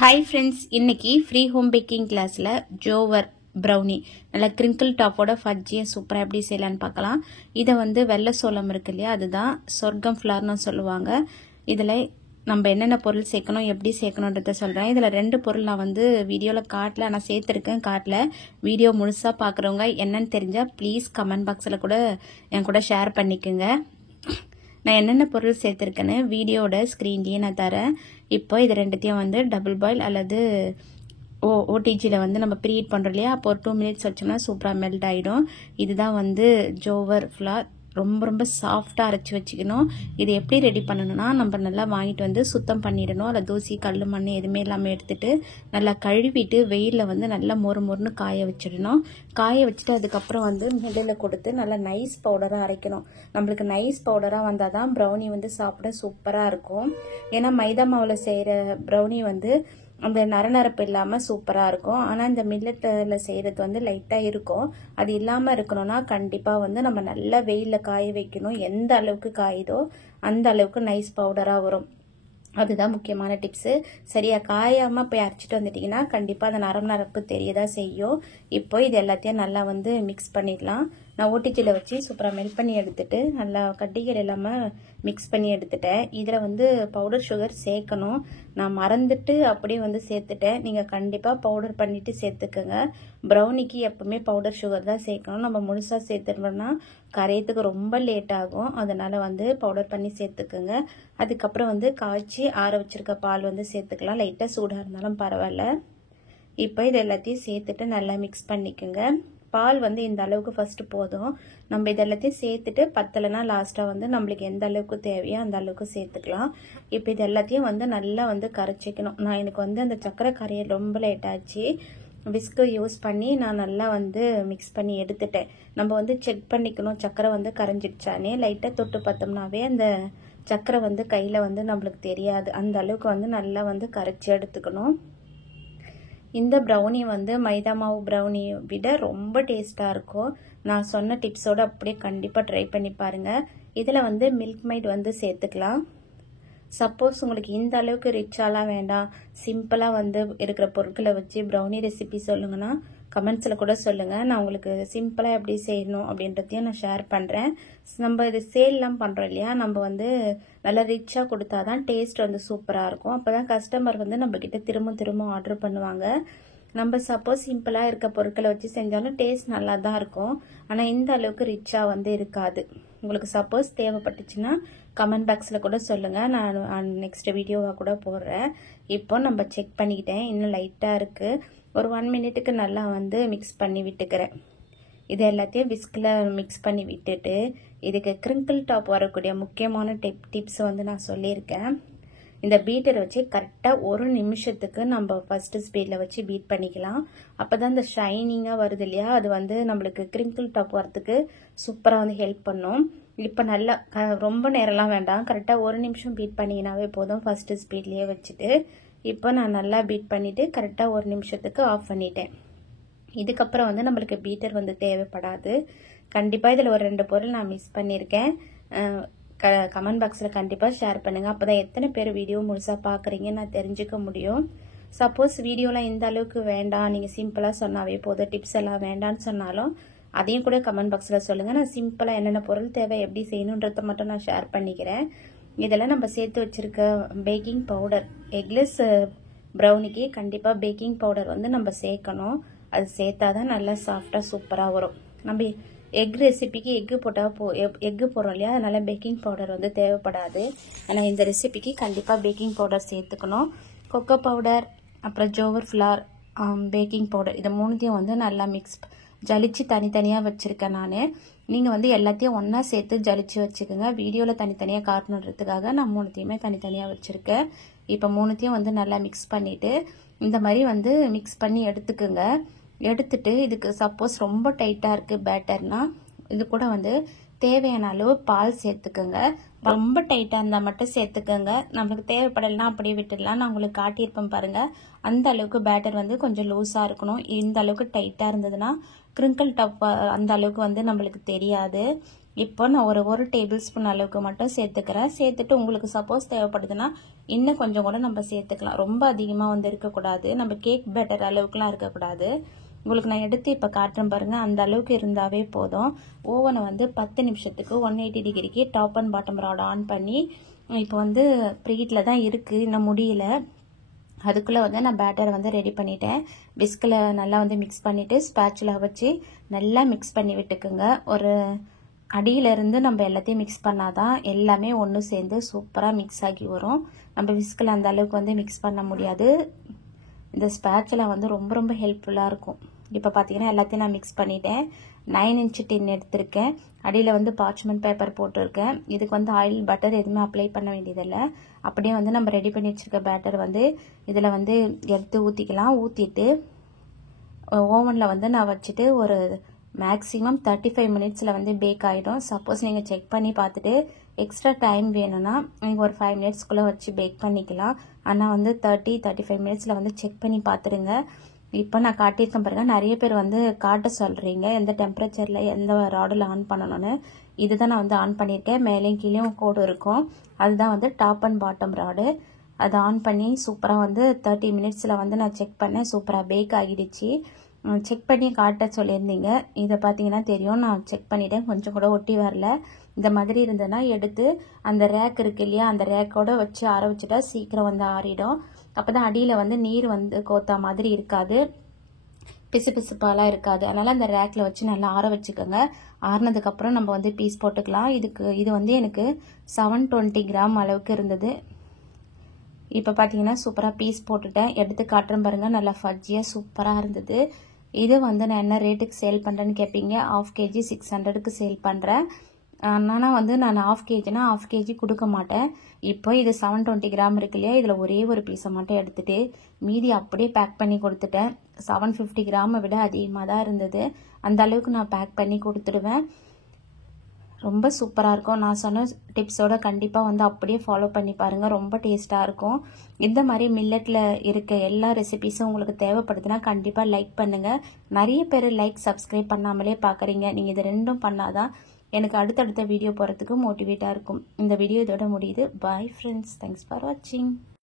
Hi friends, இன்னைக்கு free home packing கிளாஸில் jowar brownie நல்லா கிரிங்கிள் டாப்போட ஃபஜ்ஜியை சூப்பராக எப்படி செய்யலான்னு பார்க்கலாம். இதை வந்து வெள்ளை சோளம் இருக்கு இல்லையா, அதுதான் சொர்க்கம் ஃப்ளார்னு சொல்லுவாங்க. இதில் நம்ம என்னென்ன பொருள் சேர்க்கணும், எப்படி சேர்க்கணுன்றத சொல்கிறேன். இதில் 2 பொருள் நான் வந்து வீடியோவில் காட்டல, நான் சேர்த்துருக்கேன். காட்டல வீடியோ முழுசாக பார்க்குறவங்க என்னன்னு தெரிஞ்சால் ப்ளீஸ் கமெண்ட் பாக்ஸில் கூட என் கூட ஷேர் பண்ணிக்கோங்க. நான் என்னென்ன பொருள் சேர்த்துருக்கேன்னு வீடியோட ஸ்க்ரீன்லேயே நான் தரேன். இப்போ இது ரெண்டுத்தையும் வந்து டபுள் பாயில் அல்லது ஓடிஜியில் வந்து நம்ம ப்ரீஹீட் பண்ணுறோம் இல்லையா, அப்போ ஒரு 2 மினிட்ஸ் வச்சோம்னா சூப்பராக மெல்ட் ஆகிடும். இதுதான் வந்து ஜோவர் ஃப்ளார். ரொம்ப ரொம்ப சாஃப்டாக அரைச்சி வச்சுக்கணும். இது எப்படி ரெடி பண்ணணும்னா, நம்ம நல்லா வாங்கிட்டு வந்து சுத்தம் பண்ணிடணும். அதில் தூசி கல் மண் எதுவுமே இல்லாமல் எடுத்துட்டு நல்லா கழுவிட்டு வெயிலில் வந்து நல்லா மொறுன்னு காய வச்சிடணும். காய வச்சுட்டு அதுக்கப்புறம் வந்து மில்லில் கொடுத்து நல்லா நைஸ் பவுடராக அரைக்கணும். நம்மளுக்கு நைஸ் பவுடராக வந்தால் தான் ப்ரௌனி வந்து சாப்பிட சூப்பராக இருக்கும். ஏன்னா மைதா மாவில் செய்கிற ப்ரௌனி வந்து அந்த நரநரப்பு இல்லாமல் சூப்பராக இருக்கும். ஆனால் இந்த மில்லட்டில் செய்கிறது வந்து லைட்டாக இருக்கும். அது இல்லாமல் இருக்கணும்னா கண்டிப்பாக வந்து நம்ம நல்லா வெயிலில் காய வைக்கணும். எந்த அளவுக்கு காயுதோ அந்த அளவுக்கு நைஸ் பவுடராக வரும். அதுதான் முக்கியமான டிப்ஸு. சரியா காயாமல் போய் அரைச்சிட்டு வந்துட்டிங்கன்னா கண்டிப்பாக அந்த நரப்பு தெரியதான் செய்யும். இப்போ இது எல்லாத்தையும் நல்லா வந்து மிக்ஸ் பண்ணிடலாம். நான் ஓடிஜியில் வச்சு சூப்பராக மெல்ட் பண்ணி எடுத்துட்டு நல்லா கட்டிகள் இல்லாமல் மிக்ஸ் பண்ணி எடுத்துட்டேன். இதில் வந்து பவுடர் சுகர் சேர்க்கணும். நான் மறந்துட்டு அப்படியே வந்து சேர்த்துட்டேன். நீங்கள் கண்டிப்பாக பவுடர் பண்ணிவிட்டு சேர்த்துக்கோங்க. ப்ரௌனிக்கு எப்பவுமே பவுடர் சுகர் தான் சேர்க்கணும். நம்ம முழுசாக சேர்த்துட்டோம்னா கரையத்துக்கு ரொம்ப லேட் ஆகும். அதனால் வந்து பவுடர் பண்ணி சேர்த்துக்குங்க. அதுக்கப்புறம் வந்து காய்ச்சி ஆற வச்சிருக்க பால் வந்து சேர்த்துக்கலாம். லைட்டாக சூடாக இருந்தாலும் பரவாயில்ல. இப்போ இது எல்லாத்தையும் சேர்த்துட்டு நல்லா மிக்ஸ் பண்ணிக்கோங்க. பால் வந்து இந்த அளவுக்கு ஃபர்ஸ்ட் போதும். நம்ம இது எல்லாத்தையும் சேர்த்துட்டு பத்தலைன்னா லாஸ்ட்டாக வந்து நம்மளுக்கு எந்த அளவுக்கு தேவையோ அந்த அளவுக்கு சேர்த்துக்கலாம். இப்போ இது எல்லாத்தையும் வந்து நல்லா வந்து கரைச்சிக்கணும். நான் எனக்கு வந்து அந்த சர்க்கரை கரைய ரொம்ப லேட் ஆச்சு. விஸ்கு யூஸ் பண்ணி நான் நல்லா வந்து மிக்ஸ் பண்ணி எடுத்துட்டேன். நம்ம வந்து செக் பண்ணிக்கணும் சர்க்கரை வந்து கரைஞ்சிடுச்சானே. லைட்டாக தொட்டு பார்த்தோம்னாவே அந்த சர்க்கரை வந்து கையில் வந்து நம்மளுக்கு தெரியாது. அந்த அளவுக்கு வந்து நல்லா வந்து கரைச்சி எடுத்துக்கணும். இந்த ப்ரௌனி வந்து மைதா மாவு ப்ரௌனியை விட ரொம்ப டேஸ்ட்டாக இருக்கும். நான் சொன்ன டிப்ஸோடு அப்படியே கண்டிப்பாக ட்ரை பண்ணி பாருங்கள். இதில் வந்து மில்க் மைட் வந்து சேர்த்துக்கலாம். சப்போஸ் உங்களுக்கு இந்த அளவுக்கு ரிச்சாலாம் வேண்டாம், சிம்பிளாக வந்து இருக்கிற பொருட்களை வச்சு ப்ரௌனி ரெசிபி சொல்லுங்கன்னா கமெண்ட்ஸில் கூட சொல்லுங்கள். நான் உங்களுக்கு சிம்பிளாக எப்படி செய்யணும் அப்படின்றதையும் நான் ஷேர் பண்ணுறேன். நம்ம இது சேல்லாம் பண்ணுறோம் இல்லையா, நம்ம வந்து நல்லா ரிச்சாக கொடுத்தா தான் டேஸ்ட் வந்து சூப்பராக இருக்கும். அப்போ தான் கஸ்டமர் வந்து நம்மக்கிட்ட திரும்ப ஆர்டர் பண்ணுவாங்க. நம்ம சப்போஸ் சிம்பிளாக இருக்க பொருட்களை வச்சு செஞ்சாலும் டேஸ்ட் நல்லா தான் இருக்கும். ஆனால் இந்த அளவுக்கு ரிச்சாக வந்து இருக்காது. உங்களுக்கு சப்போஸ் தேவைப்பட்டுச்சுன்னா கமெண்ட் பாக்ஸில் கூட சொல்லுங்கள். நான் நெக்ஸ்ட் வீடியோவாக கூட போடுறேன். இப்போ நம்ம செக் பண்ணிக்கிட்டேன். இன்னும் லைட்டாக இருக்குது. ஒரு 1 மினிட்டுக்கு நல்லா வந்து மிக்ஸ் பண்ணி விட்டுக்கிறேன். இது எல்லாத்தையும் விஸ்கில் மிக்ஸ் பண்ணி விட்டுட்டு இதுக்கு கிரிங்கிள் டாப் வரக்கூடிய முக்கியமான டிப்ஸ் வந்து நான் சொல்லியிருக்கேன். இந்த பீட்டரை வச்சு கரெக்டாக 1 நிமிஷத்துக்கு நம்ம ஃபஸ்ட்டு ஸ்பீடில் வச்சு பீட் பண்ணிக்கலாம். அப்போ தான் இந்த ஷைனிங்காக வருது இல்லையா, அது வந்து நம்மளுக்கு கிரிங்கிள் டாப் வரத்துக்கு சூப்பராக வந்து ஹெல்ப் பண்ணும். இப்போ நல்லா ரொம்ப நேரம்லாம் வேண்டாம், கரெக்டாக 1 நிமிஷம் பீட் பண்ணிங்கனாவே போதும் ஃபஸ்ட்டு ஸ்பீட்லேயே வச்சுட்டு. இப்போ நான் நல்லா பீட் பண்ணிவிட்டு கரெக்டாக 1 நிமிஷத்துக்கு ஆஃப் பண்ணிட்டேன். இதுக்கப்புறம் வந்து நம்மளுக்கு பீட்டர் வந்து தேவைப்படாது. கண்டிப்பாக இதில் ஒரு 2 பொருள் நான் மிஸ் பண்ணியிருக்கேன். கமெண்ட் பாக்ஸில் கண்டிப்பாக ஷேர் பண்ணுங்கள். அப்போ தான் எத்தனை பேர் வீடியோ முழுசாக பார்க்குறீங்கன்னு நான் தெரிஞ்சுக்க முடியும். சப்போஸ் வீடியோலாம் இந்த அளவுக்கு வேண்டாம், நீங்கள் சிம்பிளாக சொன்னாவே போதும், டிப்ஸ் எல்லாம் வேண்டான்னு சொன்னாலும் அதையும் கூட கமெண்ட் பாக்ஸில் சொல்லுங்கள். நான் சிம்பிளாக என்னென்ன பொருள் தேவை, எப்படி செய்யணுன்றதை மட்டும் நான் ஷேர் பண்ணிக்கிறேன். இதெல்லாம் நம்ம சேர்த்து வச்சுருக்க பேக்கிங் பவுடர், எக்லெஸ் ப்ரௌனிக்கு கண்டிப்பாக பேக்கிங் பவுடர் வந்து நம்ம சேர்க்கணும். அது சேர்த்தா தான் நல்லா சாஃப்டாக சூப்பராக வரும். நம்ம எக் ரெசிபிக்கு எக்கு போடுறோம் இல்லையா, அதனால பேக்கிங் பவுடர் வந்து தேவைப்படாது. ஆனால் இந்த ரெசிபிக்கு கண்டிப்பாக பேக்கிங் பவுடர் சேர்த்துக்கணும். கொக்கோ பவுடர், அப்புறம் ஜோவர் ஃப்ளார், பேக்கிங் பவுடர், இதை 3த்தையும் வந்து நல்லா ஜலிச்சு தனித்தனியாக வச்சுருக்கேன் நான். நீங்கள் வந்து எல்லாத்தையும் ஒன்றா சேர்த்து ஜலிச்சு வச்சுக்கோங்க. வீடியோவில் தனித்தனியாக காட்டணுன்றதுக்காக நான் 3த்தையுமே தனித்தனியாக வச்சுருக்கேன். இப்போ 3த்தையும் வந்து நல்லா மிக்ஸ் பண்ணிவிட்டு இந்த மாதிரி வந்து மிக்ஸ் பண்ணி எடுத்துக்கோங்க. எடுத்துட்டு இதுக்கு சப்போஸ் ரொம்ப டைட்டாக இருக்குது பேட்டர்னா, இது கூட வந்து தேவையான அளவு பால் சேர்த்துக்கோங்க. ரொம்ப டைட்டாக இருந்தால் மட்டும் சேர்த்துக்கோங்க. நமக்கு தேவைப்படலைன்னா அப்படியே விட்டுடலாம். நான் உங்களுக்கு காட்டியிருப்பேன் பாருங்கள். அந்த அளவுக்கு பேட்டர் வந்து கொஞ்சம் லூஸாக இருக்கணும். இந்த அளவுக்கு டைட்டாக இருந்ததுன்னா கிரிங்கிள் டாப் அந்த அளவுக்கு வந்து நம்மளுக்கு தெரியாது. இப்போ நான் ஒரு டேபிள் ஸ்பூன் அளவுக்கு மட்டும் சேர்த்துக்கிறேன். சேர்த்துட்டு உங்களுக்கு சப்போஸ் தேவைப்படுதுன்னா இன்னும் கொஞ்சம் கூட நம்ம சேர்த்துக்கலாம். ரொம்ப அதிகமாக வந்து இருக்கக்கூடாது. நம்ம கேக் பேட்டர் அளவுக்குலாம் இருக்கக்கூடாது. உங்களுக்கு நான் எடுத்து இப்போ காட்டுறேன் பாருங்கள். அந்த அளவுக்கு இருந்தாவே போதும். ஓவனை வந்து 10 நிமிஷத்துக்கு 180 டிகிரிக்கு top and bottom rod on பண்ணி இப்போ வந்து ப்ரீஹீட்டில் தான் இருக்குது, இன்னும் முடியல. அதுக்குள்ளே வந்து நான் பேட்டரை வந்து ரெடி பண்ணிட்டேன். விஸ்கில் நல்லா வந்து மிக்ஸ் பண்ணிவிட்டு ஸ்பேச்சுலா வச்சு நல்லா மிக்ஸ் பண்ணி விட்டுக்குங்க. ஒரு அடியிலேருந்து நம்ம எல்லாத்தையும் மிக்ஸ் பண்ணாதான் எல்லாமே ஒன்று சேர்ந்து சூப்பராக மிக்ஸ் ஆகி வரும். நம்ம விஸ்கில் அந்த அளவுக்கு வந்து மிக்ஸ் பண்ண முடியாது. இந்த ஸ்பேச்சுலா வந்து ரொம்ப ரொம்ப ஹெல்ப்ஃபுல்லாக இருக்கும். இப்போ பார்த்தீங்கன்னா எல்லாத்தையும் நான் மிக்ஸ் பண்ணிட்டேன். 9 இன்ச் டின் எடுத்திருக்கேன். அடியில் வந்து பார்ச்மெண்ட் பேப்பர் போட்டிருக்கேன். இதுக்கு வந்து ஆயில் பட்டர் எதுவுமே அப்ளை பண்ண வேண்டியதில்லை. அப்படியே வந்து நம்ம ரெடி பண்ணி வச்சுருக்க பேட்டர் வந்து இதில் வந்து எடுத்து ஊற்றிக்கலாம். ஊற்றிட்டு ஓவனில் வந்து நான் வச்சுட்டு ஒரு மேக்ஸிமம் 35 மினிட்ஸில் வந்து பேக் ஆகிடும். சப்போஸ் நீங்கள் செக் பண்ணி பார்த்துட்டு எக்ஸ்ட்ரா டைம் வேணும்னா நீங்கள் ஒரு 5 மினிட்ஸ்க்குள்ளே வச்சு பேக் பண்ணிக்கலாம். ஆனால் வந்து 30-35 மினிட்ஸில் வந்து செக் பண்ணி பார்த்துருங்க. இப்போ நான் காட்டியிருக்கேன் பாருங்க. நிறைய பேர் வந்து காட்ட சொல்கிறீங்க எந்த டெம்பரேச்சரில் எந்த ராடில் ஆன் பண்ணணும்னு. இதுதான் நான் வந்து ஆன் பண்ணியிருக்கேன். மேலேயும் கீழேயும் கோடு இருக்கும். அதுதான் வந்து டாப் அண்ட் பாட்டம் ராடு. அதை ஆன் பண்ணி சூப்பராக வந்து 30 மினிட்ஸில் வந்து நான் செக் பண்ணேன். சூப்பராக பேக் ஆகிடுச்சு. செக் பண்ணி காட்ட சொல்லியிருந்தீங்க. இதை பார்த்தீங்கன்னா தெரியும், நான் செக் பண்ணிட்டேன். கொஞ்சம் கூட ஒட்டி வரல. இந்த மாதிரி இருந்ததுன்னா எடுத்து அந்த ரேக் இருக்கு இல்லையா, அந்த ரேக்கோட வச்சு ஆற வச்சுட்டா சீக்கிரம் வந்து ஆறிடும். அப்போ தான் அடியில் வந்து நீர் வந்து கோத்தா மாதிரி இருக்காது, பிசு பிசுப்பாலாம் இருக்காது. அதனால் அந்த ரேக்கில் வச்சு நல்லா ஆற வச்சுக்கோங்க. ஆறினதுக்கப்புறம் நம்ம வந்து பீஸ் போட்டுக்கலாம். இது வந்து எனக்கு 720 கிராம் அளவுக்கு இருந்தது. இப்போ பார்த்தீங்கன்னா சூப்பராக பீஸ் போட்டுட்டேன். எடுத்து காட்டுறேன் பாருங்கள். நல்லா ஃபஜ்ஜியாக சூப்பராக இருந்தது. இது வந்து நான் என்ன ரேட்டுக்கு சேல் பண்ணுறேன்னு கேட்பீங்க. 1/2 kg 600க்கு சேல் பண்ணுறேன். ஆனால் வந்து நான் 1/2 kgனா 1/2 kg கொடுக்க மாட்டேன். இப்போ இது 720 கிராம் இருக்கு இல்லையா, இதில் ஒரே ஒரு பீஸை மட்டும் எடுத்துகிட்டு மீதி அப்படியே பேக் பண்ணி கொடுத்துட்டேன். 750 கிராமை விட அதிகமாக தான் இருந்தது. அந்த அளவுக்கு நான் பேக் பண்ணி கொடுத்துடுவேன். ரொம்ப சூப்பராக இருக்கும். நான் சொன்ன டிப்ஸோட கண்டிப்பாக வந்து அப்படியே ஃபாலோ பண்ணி பாருங்கள். ரொம்ப டேஸ்ட்டாக இருக்கும். இந்த மாதிரி மில்லட்டில் இருக்க எல்லா ரெசிபீஸும் உங்களுக்கு தேவைப்படுதுன்னா கண்டிப்பாக லைக் பண்ணுங்கள். நிறைய பேர் லைக் சப்ஸ்கிரைப் பண்ணாமலே பார்க்குறீங்க. நீங்கள் இது ரெண்டும் பண்ணாதான் எனக்கு அடுத்தடுத்த வீடியோ போகிறதுக்கு மோட்டிவேட்டாக இருக்கும். இந்த வீடியோ இதோட முடியுது. Bye friends. தேங்க்ஸ் ஃபார் வாட்சிங்.